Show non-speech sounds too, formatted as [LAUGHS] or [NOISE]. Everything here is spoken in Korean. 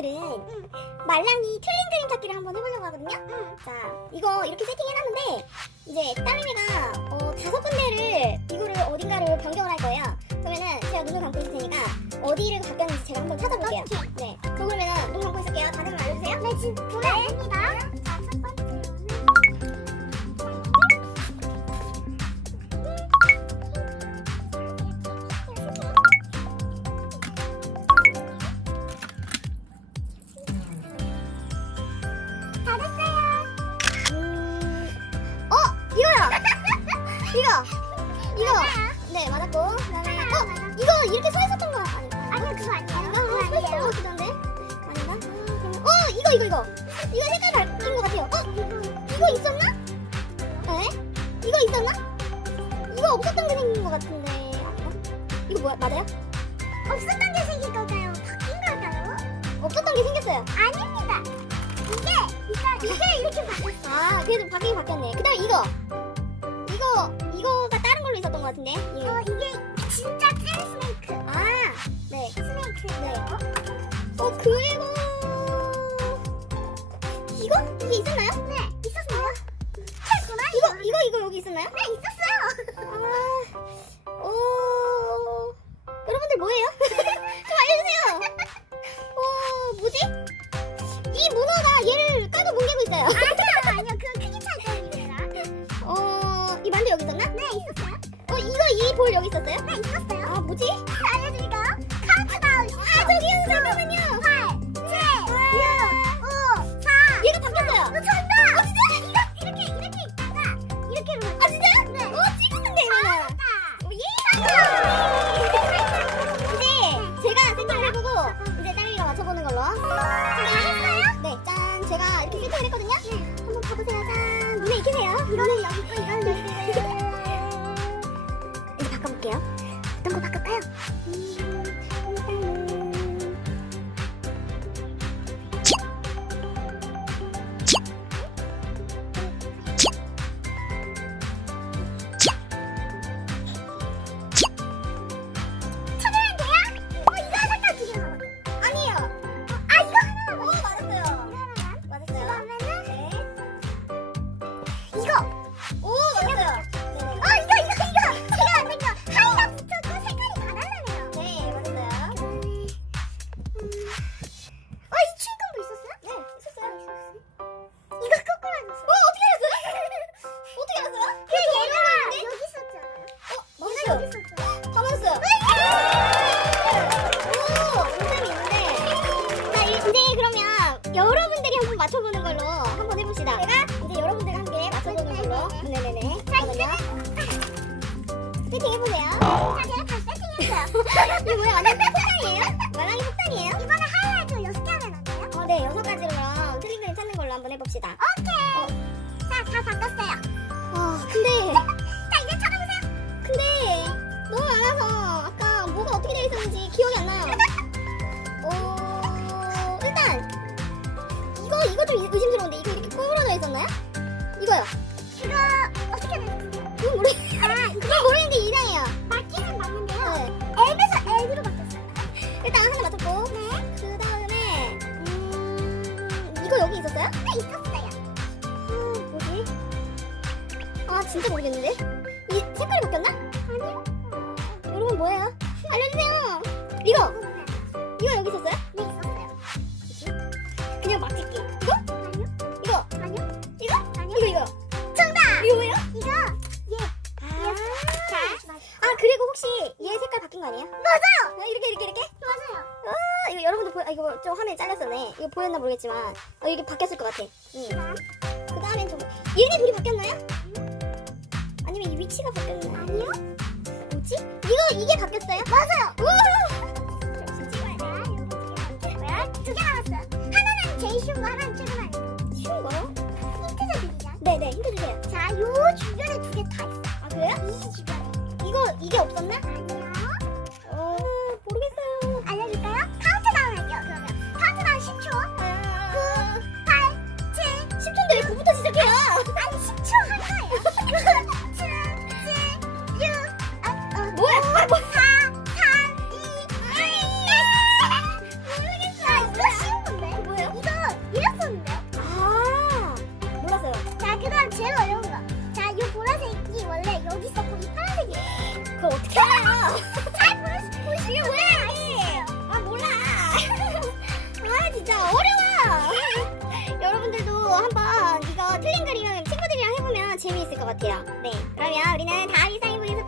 오늘은 말랑이 틀린 그림 찾기를 한번 해보려고 하거든요. 자, 이거 이렇게 세팅해놨는데 이제 딸내미가 어, 다섯 군데를 이거를 어딘가로 변경을 할 거예요. 그러면은 제가 눈을 감고 있을 테니까 어디를 바뀌었는지 제가 한번 찾아볼게요. 네, 저 그러면은 눈 감고 있을게요. 다들 알려주세요. 네, 지금 보면 됩니다. 네, 맞았고. 그다음에 어, 이거 이렇게 서 있었던 거 아닌가? 아니요, 그거 아니에요. 아닌가? 어, 서 있었던 거 한데. 아닌가? 음, 어, 이거, 이거, 이거. 이거 색깔 바뀐 것 같아요. 어, 이거 있었나? 네? 이거 있었나? 이거 없었던 게 생긴 것 같은데. 아닌가? 이거 뭐야? 맞아요? 없었던 게 생긴 걸까요? 바뀐 걸까요? 없었던 게 생겼어요. 아닙니다. 이게 이거 이게 이렇게 바뀌었어. 아, 그래도 바뀌긴 바뀌었네. 그다음 이거. 이거 같은데. 이거. 어, 이게 진짜 찐 스네이크. 아, 네. 스네이크. 네. 어, 그리고 이거 이게 있었나요? 네, 있었어요. 했구나. 이거 이거 이거 여기 있었나요? 네, 있었어요. 아, 오, 여러분들 뭐예요? [LAUGHS] 좀 알려주세요. 어, 뭐지? 이 문어가 얘를 까고 뭉개고 있어요. 아니요, 아니요. 그 크기 차이 때문이에요. 어, 이 만두 여기 있었나? 네, 있었어요. 볼 여기 있었어요? 네, 있었어요. 아, 뭐지? 알려드릴까요? 카운트다운. 아, 저기요, 잠깐만요. 맞춰보는 걸로 한번 해봅시다. 제가 이제 여러분들과 함께 맞춰보는 걸로. 네네네. 잠깐만요. 세팅 해보세요. 자, 제가 다 세팅했어요. 이거 뭐야? 완전 폭탄이에요? 말랑이 폭탄이에요? 이번에 하이라이트 여섯 개 하면 안 돼요? 어, 네. 여섯 가지로 그럼 틀린 그림 찾는 걸로 한번 해봅시다. 오케이. 자, 다 바꿨어요. 아, 근데. [LAUGHS] 자, 이제 찾아보세요. 근데 너무 많아서 아까 뭐가 어떻게 되어 있었는지 기억이 안 나요. [LAUGHS] 좀 의심스러운데 이거 이렇게 구부러져 있었나요? 이거요. 이거 어떻게 됐어요? 이거 모르. 아, 이거 모르겠는데 이상해요. 맞기는 맞는데요. L에서 L으로 바뀌었어요. 일단 하나 맞췄고. 네. 그 다음에 음 이거 여기 있었어요? 네, 있었어요. 아, 뭐지? 아 진짜 모르겠는데. 이 색깔이 바뀌었나? 아니요. 여러분 뭐예요? 알려주세요. 이거 이거 보 아, 이거 좀 화면에 잘렸었네. 이거 보였나 모르겠지만 어, 이게 바뀌었을 것 같아. 응. 그 다음엔 좀 얘네 둘이 바뀌었나요? 아니면 이 위치가 바뀌었나요? 아니요. 뭐지? 이거 이게 바뀌었어요? 맞아요. 우와! 역시 찍어야 돼. 이렇게 두개 남았어요. 하나는 제일 쉬운 거, 하나는 최근 아니에요. 쉬운 거요? 힌트 좀 드리자. 네네, 힌트 주세요. 자, 요 주변에 두 개 다 있어. 아 그래요? 이 주변에. 이거 이게 없었나? 아니요. 그걸 어떻게 알아요? 잘 보시 이게 뭐야? 아 몰라. [LAUGHS] 아 진짜 어려워. [LAUGHS] 여러분들도 한번 이거 틀린 그림 친구들이랑 해보면 재미있을 것 같아요. 네, 그러면 우리는 다음 일상이 보에서